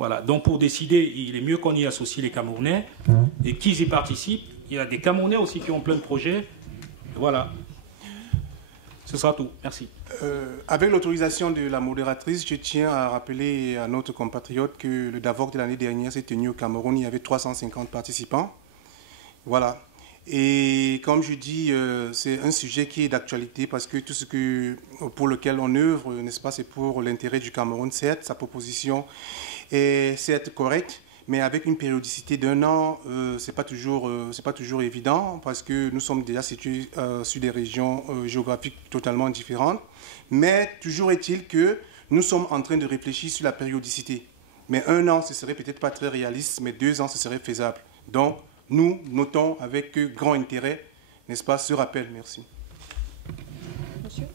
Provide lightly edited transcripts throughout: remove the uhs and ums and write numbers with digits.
Voilà, donc pour décider, il est mieux qu'on y associe les Camerounais et qu'ils y participent. Il y a des Camerounais aussi qui ont plein de projets. Voilà. Ce sera tout. Merci. Avec l'autorisation de la modératrice, je tiens à rappeler à notre compatriote que le DAVOC de l'année dernière s'est tenu au Cameroun. Il y avait 350 participants. Voilà. Et comme je dis, c'est un sujet qui est d'actualité parce que tout ce pour lequel on œuvre, n'est-ce pas, c'est pour l'intérêt du Cameroun. Certes, sa proposition est certes correcte, mais avec une périodicité d'un an, c'est pas toujours évident parce que nous sommes déjà situés sur des régions géographiques totalement différentes. Mais toujours est-il que nous sommes en train de réfléchir sur la périodicité. Mais un an, ce serait peut-être pas très réaliste, mais 2 ans, ce serait faisable. Donc, nous notons avec grand intérêt, n'est-ce pas, ce rappel. Merci. Monsieur ?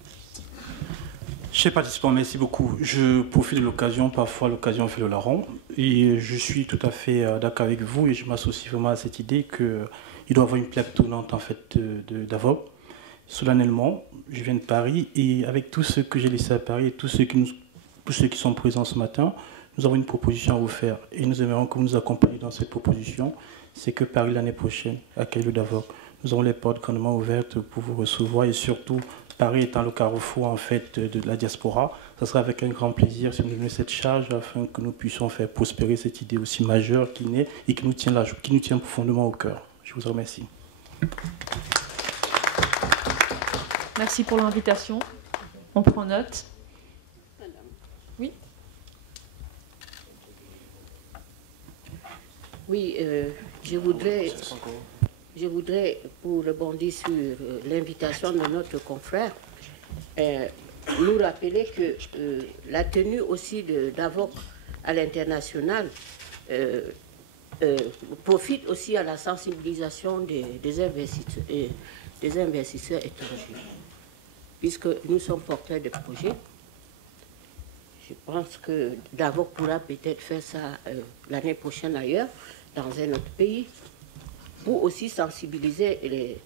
Chers participants, merci beaucoup. Je profite de l'occasion, parfois l'occasion fait le larron, et je suis tout à fait d'accord avec vous et je m'associe vraiment à cette idée qu'il doit y avoir une plaque tournante en fait d'AVOC. Solennellement, je viens de Paris et avec tous ceux que j'ai laissés à Paris et tous ceux qui sont présents ce matin, nous avons une proposition à vous faire et nous aimerions que vous nous accompagniez dans cette proposition. C'est que Paris l'année prochaine accueille le DAVOC. Nous avons les portes grandement ouvertes pour vous recevoir et surtout Paris étant le carrefour en fait de la diaspora, ça sera avec un grand plaisir si nous donnons cette charge afin que nous puissions faire prospérer cette idée aussi majeure qui naît et qui nous tient profondément au cœur. Je vous remercie. Merci pour l'invitation. On prend note. Oui. Oui, je voudrais, pour rebondir sur l'invitation de notre confrère, nous rappeler que la tenue aussi d'AVOC à l'international profite aussi à la sensibilisation des investisseurs étrangers. Puisque nous sommes porteurs de projets, je pense que DAVOC pourra peut-être faire ça l'année prochaine ailleurs, dans un autre pays, pour aussi sensibiliser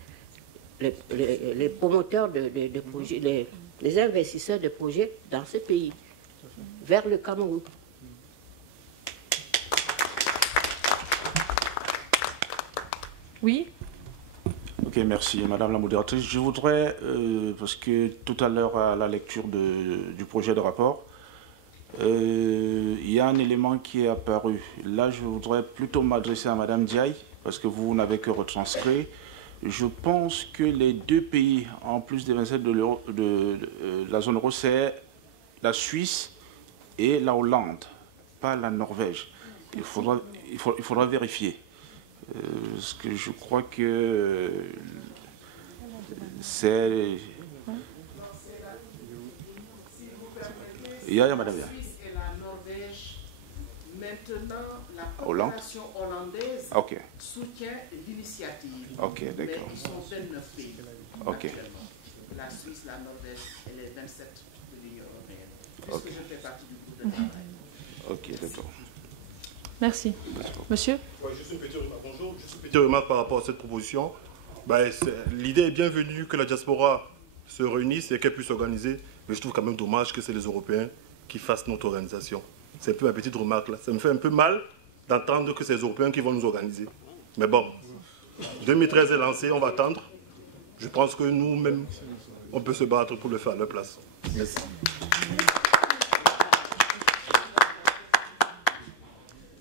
les promoteurs de projets, les investisseurs de projets dans ce pays, vers le Cameroun. Oui. Ok, merci Madame la modératrice. Je voudrais, parce que tout à l'heure à la lecture du projet de rapport, il y a un élément qui est apparu. Là, je voudrais plutôt m'adresser à Madame Diaye, parce que vous n'avez que retranscrit. Je pense que les deux pays, en plus des 27 de la zone euro, c'est la Suisse et la Hollande, pas la Norvège. Il faudra vérifier. Parce que je crois que c'est... Il y a Madame. Et la Norvège, maintenant la Hollande. population hollandaise soutient l'initiative. Ok, d'accord. Mais ils sont 29 pays. Ok. La Suisse, la Norvège et les 27 de l'Union européenne. Puisque je fais partie du groupe de travail. Ok, d'accord. Merci. Monsieur ? Ouais, juste une petite remarque par rapport à cette proposition. L'idée est bienvenue que la diaspora se réunisse et qu'elle puisse s'organiser, mais je trouve quand même dommage que c'est les Européens qui fassent notre organisation. C'est un peu ma petite remarque là. Ça me fait un peu mal d'entendre que c'est les Européens qui vont nous organiser. Mais bon, 2013 est lancé, on va attendre. Je pense que nous-mêmes, on peut se battre pour le faire à leur place. Merci.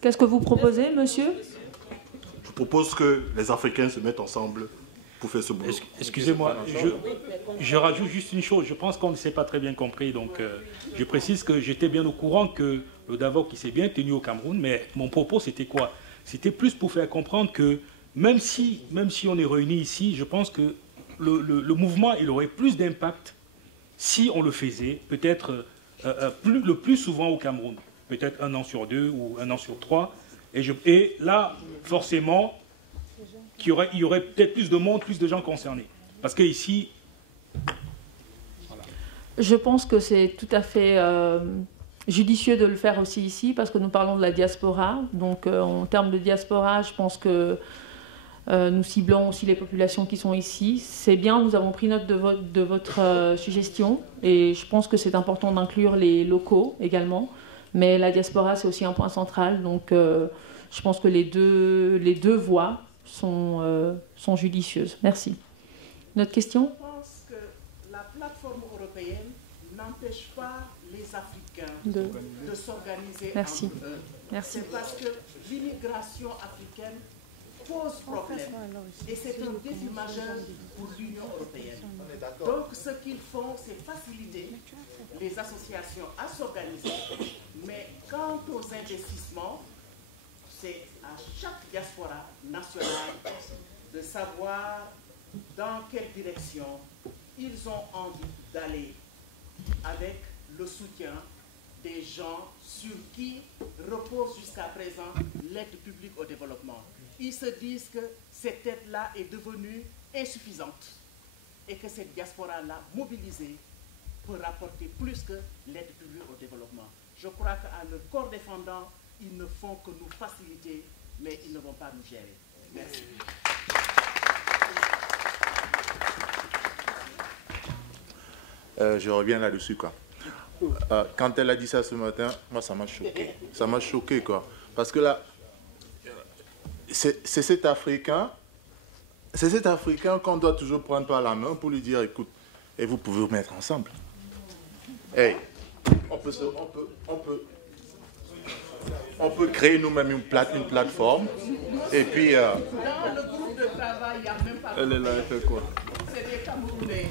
Qu'est-ce que vous proposez, monsieur? Je propose que les Africains se mettent ensemble pour faire ce boulot. Excusez-moi, je rajoute juste une chose. Je pense qu'on ne s'est pas très bien compris. Donc, je précise que j'étais bien au courant que le DAVOC s'est bien tenu au Cameroun. Mais mon propos, c'était quoi? C'était plus pour faire comprendre que même si on est réunis ici, je pense que le mouvement, il aurait plus d'impact si on le faisait, peut-être le plus souvent au Cameroun. Peut-être 1 an sur 2 ou 1 an sur 3. Et là, forcément, il y aurait peut-être plus de monde, plus de gens concernés. Parce qu'ici... Voilà. Je pense que c'est tout à fait judicieux de le faire aussi ici, parce que nous parlons de la diaspora. Donc, en termes de diaspora, je pense que nous ciblons aussi les populations qui sont ici. C'est bien, nous avons pris note de votre suggestion. Et je pense que c'est important d'inclure les locaux également. Mais la diaspora, c'est aussi un point central. Donc, je pense que les deux voies sont judicieuses. Merci. Une autre question? Je pense que la plateforme européenne n'empêche pas les Africains de s'organiser Merci. entre eux. Merci. C'est parce que l'immigration africaine pose problème. Et c'est un défi majeur pour l'Union européenne. Donc ce qu'ils font, c'est faciliter les associations à s'organiser. Mais quant aux investissements, c'est à chaque diaspora nationale de savoir dans quelle direction ils ont envie d'aller avec le soutien des gens sur qui repose jusqu'à présent l'aide publique au développement. Ils se disent que cette aide-là est devenue insuffisante et que cette diaspora-là mobilisée peut rapporter plus que l'aide publique au développement. Je crois qu'à le corps défendant, ils ne font que nous faciliter, mais ils ne vont pas nous gérer. Merci. Je reviens là-dessus, quoi. Quand elle a dit ça ce matin, moi, ça m'a choqué. Ça m'a choqué, quoi. Parce que là, c'est cet Africain qu'on doit toujours prendre par la main pour lui dire, écoute, et vous pouvez vous mettre ensemble. Hey, on peut créer nous-mêmes une plateforme, et puis... Dans le groupe de travail, il n'y a même pas... Elle est là, elle fait quoi? C'est des Camerounais,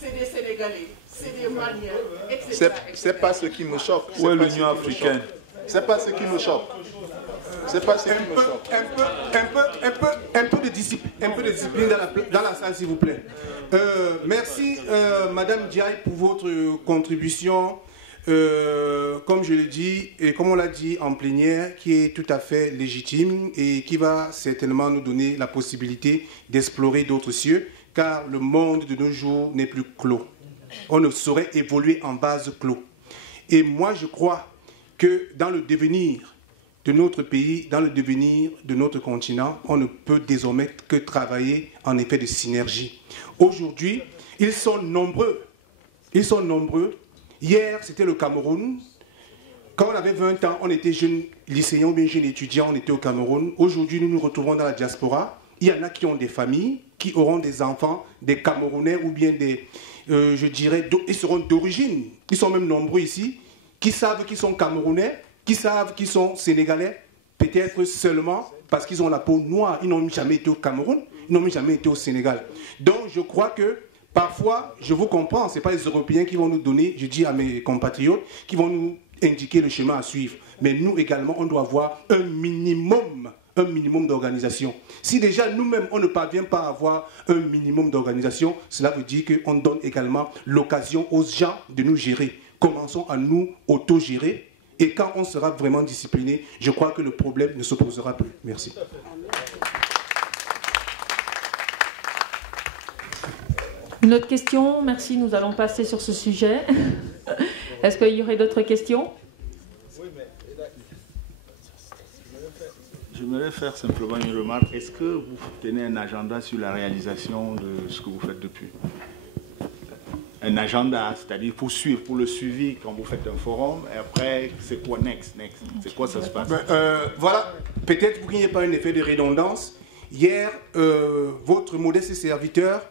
c'est des Sénégalais, c'est des Maliens, etc. C'est pas ce qui me choque. Où est l'Union africaine? C'est pas ce qui me choque. C'est pas ce qui me choque. Un peu de discipline dans la salle, s'il vous plaît. Merci, Madame Diaye, pour votre contribution. Comme je l'ai dit, et comme on l'a dit en plénière, qui est tout à fait légitime et qui va certainement nous donner la possibilité d'explorer d'autres cieux, car le monde de nos jours n'est plus clos. On ne saurait évoluer en vase clos. Et moi, je crois que dans le devenir de notre pays, dans le devenir de notre continent, on ne peut désormais que travailler en effet de synergie. Aujourd'hui, ils sont nombreux. Ils sont nombreux. Hier, c'était le Cameroun. Quand on avait 20 ans, on était jeunes lycéens ou bien jeunes étudiants, on était au Cameroun. Aujourd'hui, nous nous retrouvons dans la diaspora. Il y en a qui ont des familles, qui auront des enfants, des Camerounais ou bien des, je dirais, ils seront d'origine. Ils sont même nombreux ici, qui savent qu'ils sont Camerounais, qui savent qu'ils sont Sénégalais, peut-être seulement parce qu'ils ont la peau noire. Ils n'ont jamais été au Cameroun, ils n'ont jamais été au Sénégal. Donc, je crois que parfois, je vous comprends, ce n'est pas les Européens qui vont nous donner, je dis à mes compatriotes, qui vont nous indiquer le chemin à suivre. Mais nous également, on doit avoir un minimum d'organisation. Si déjà nous-mêmes, on ne parvient pas à avoir un minimum d'organisation, cela veut dire qu'on donne également l'occasion aux gens de nous gérer. Commençons à nous auto-gérer. Et quand on sera vraiment discipliné, je crois que le problème ne se posera plus. Merci. Une autre question? Merci, nous allons passer sur ce sujet. Est-ce qu'il y aurait d'autres questions? J'aimerais faire simplement une remarque. Est-ce que vous tenez un agenda sur la réalisation de ce que vous faites depuis? Un agenda, c'est-à-dire pour suivre, pour le suivi quand vous faites un forum, et après, c'est quoi next? C'est quoi ça se passe? Voilà, peut-être pour qu'il n'y ait pas un effet de redondance, hier, votre modeste serviteur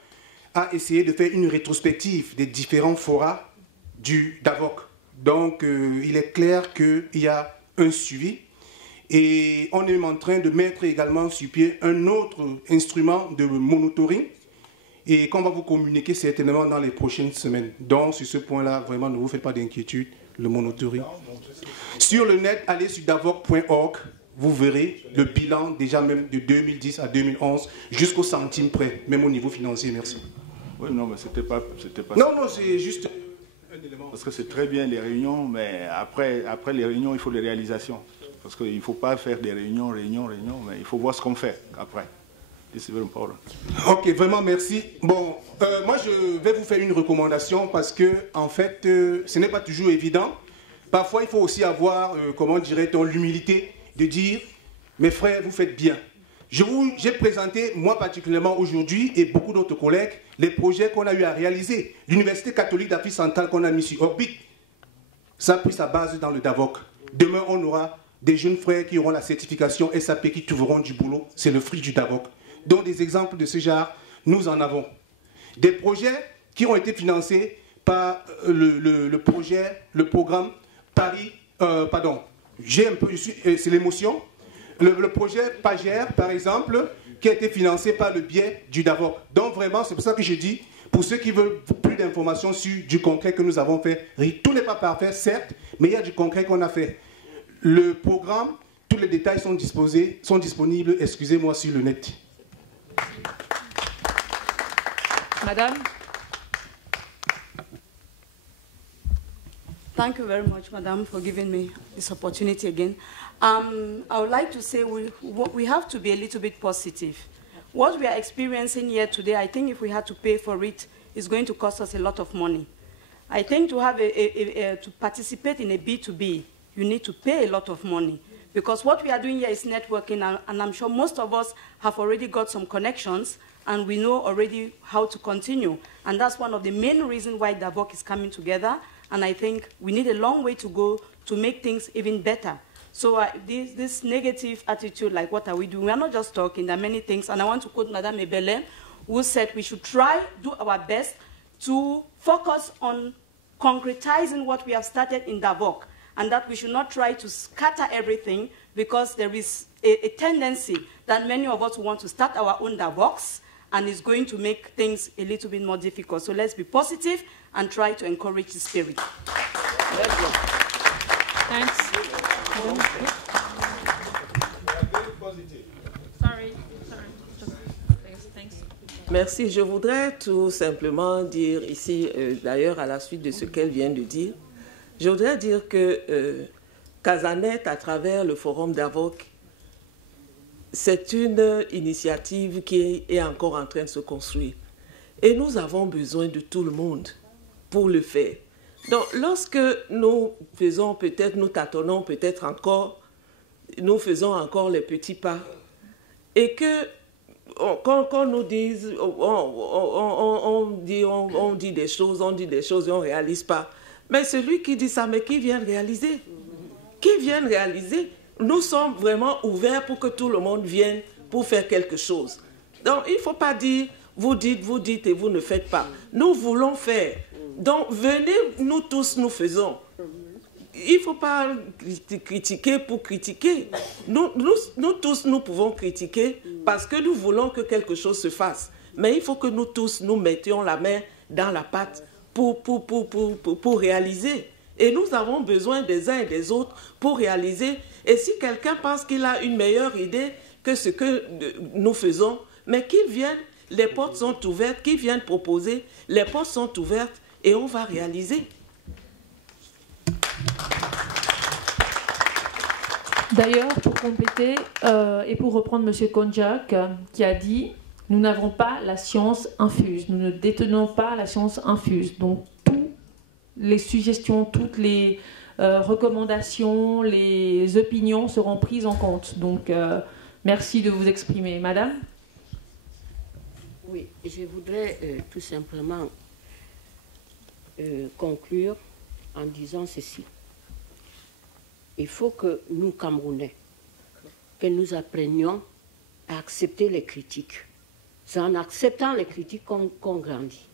a essayé de faire une rétrospective des différents forats du DAVOC. Donc, il est clair qu'il y a un suivi. Et on est même en train de mettre également sur pied un autre instrument de monitoring et qu'on va vous communiquer certainement dans les prochaines semaines. Donc, sur ce point-là, vraiment, ne vous faites pas d'inquiétude, le monitoring. Sur le net, allez sur davoc.org, vous verrez le bilan déjà même de 2010 à 2011 jusqu'au centime près, même au niveau financier. Merci. Oui, non, mais c'était pas... Non, c'est juste un élément. Parce que c'est très bien les réunions, mais après les réunions, il faut des réalisations. Parce qu'il ne faut pas faire des réunions, mais il faut voir ce qu'on fait après. C'est very important. Ok, vraiment merci. Bon, moi je vais vous faire une recommandation parce que, en fait, ce n'est pas toujours évident. Parfois, il faut aussi avoir, comment dirait-on, l'humilité de dire, mes frères, vous faites bien. J'ai présenté, moi particulièrement aujourd'hui, et beaucoup d'autres collègues, les projets qu'on a eu à réaliser. L'Université catholique d'Afrique centrale qu'on a mis sur orbite. Ça a pris sa base dans le DAVOC. Demain, on aura des jeunes frères qui auront la certification SAP, qui trouveront du boulot. C'est le fruit du DAVOC. Donc des exemples de ce genre, nous en avons. Des projets qui ont été financés par le programme Paris, c'est l'émotion. Le projet Pagère, par exemple, qui a été financé par le biais du DAVOC. Donc vraiment, c'est pour ça que je dis, pour ceux qui veulent plus d'informations sur du concret que nous avons fait, tout n'est pas parfait, certes, mais il y a du concret qu'on a fait. Le programme, tous les détails sont disponibles, excusez-moi, sur le net. Madame. Thank you very much, Madam, for giving me this opportunity again. I would like to say we have to be a little bit positive. What we are experiencing here today, I think if we had to pay for it, it's going to cost us a lot of money. I think to have to participate in a B2B, you need to pay a lot of money. Because what we are doing here is networking, and I'm sure most of us have already got some connections, and we know already how to continue. And that's one of the main reasons why DAVOC is coming together. And I think we need a long way to go to make things even better. So this negative attitude, like what are we doing? We are not just talking, there are many things. And I want to quote Madame Ebele, who said we should try, do our best to focus on concretizing what we have started in DAVOC. And that we should not try to scatter everything, because there is a tendency that many of us want to start our own DAVOCs, and it's going to make things a little bit more difficult. So let's be positive and try to encourage the spirit. Thanks. Merci. Je voudrais tout simplement dire ici, d'ailleurs à la suite de ce qu'elle vient de dire, je voudrais dire que Casanet, à travers le forum DAVOC, c'est une initiative qui est encore en train de se construire. Et nous avons besoin de tout le monde pour le faire. Donc, lorsque nous faisons peut-être, nous tâtonnons peut-être encore, nous faisons encore les petits pas, et que quand nous disent, on dit des choses, et on ne réalise pas. Mais celui qui dit ça, mais qui vient réaliser? Qui vient réaliser? Nous sommes vraiment ouverts pour que tout le monde vienne pour faire quelque chose. Donc, il ne faut pas dire, vous dites et vous ne faites pas. Nous voulons faire. Donc, venez, nous tous, nous faisons. Il ne faut pas critiquer pour critiquer. Nous tous, nous pouvons critiquer parce que nous voulons que quelque chose se fasse. Mais il faut que nous tous, nous mettions la main dans la pâte pour réaliser. Et nous avons besoin des uns et des autres pour réaliser. Et si quelqu'un pense qu'il a une meilleure idée que ce que nous faisons, mais qu'il vienne, les portes sont ouvertes, qu'il vienne proposer, les portes sont ouvertes et on va réaliser. D'ailleurs, pour compléter et pour reprendre M. Konjak qui a dit « Nous n'avons pas la science infuse, nous ne détenons pas la science infuse. » Donc, toutes les suggestions, toutes les recommandations, les opinions seront prises en compte. Donc, merci de vous exprimer. Madame? Oui, je voudrais tout simplement conclure en disant ceci. Il faut que nous, Camerounais, que nous apprenions à accepter les critiques. C'est en acceptant les critiques qu'on grandit.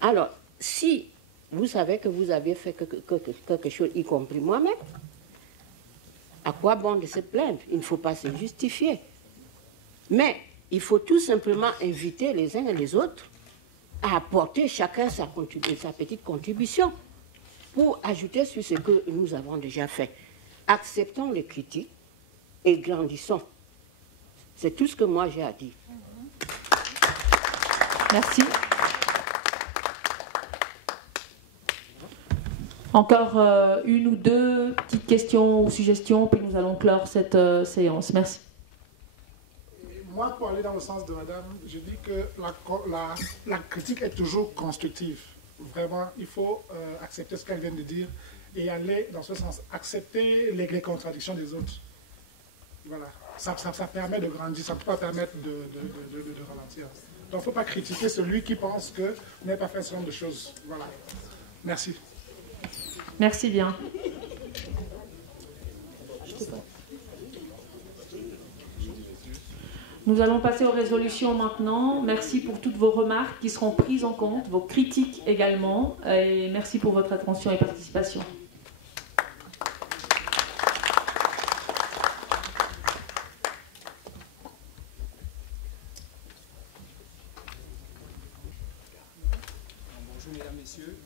Alors, si vous savez que vous avez fait quelque chose, y compris moi-même, à quoi bon de se plaindre? Il ne faut pas se justifier. Mais il faut tout simplement inviter les uns et les autres à apporter chacun sa petite contribution pour ajouter sur ce que nous avons déjà fait. Acceptons les critiques et grandissons. C'est tout ce que moi j'ai à dire. Merci. Encore une ou deux petites questions ou suggestions, puis nous allons clore cette séance. Merci. Moi, pour aller dans le sens de madame, je dis que la critique est toujours constructive. Vraiment, il faut accepter ce qu'elle vient de dire et aller dans ce sens. Accepter les contradictions des autres. Voilà. Ça permet de grandir, ça ne peut pas permettre de ralentir. Donc, il ne faut pas critiquer celui qui pense que vous n'avez pas fait ce genre de choses. Voilà. Merci. Merci bien. Nous allons passer aux résolutions maintenant. Merci pour toutes vos remarques qui seront prises en compte, vos critiques également, et merci pour votre attention et participation. Bonjour mesdames, messieurs.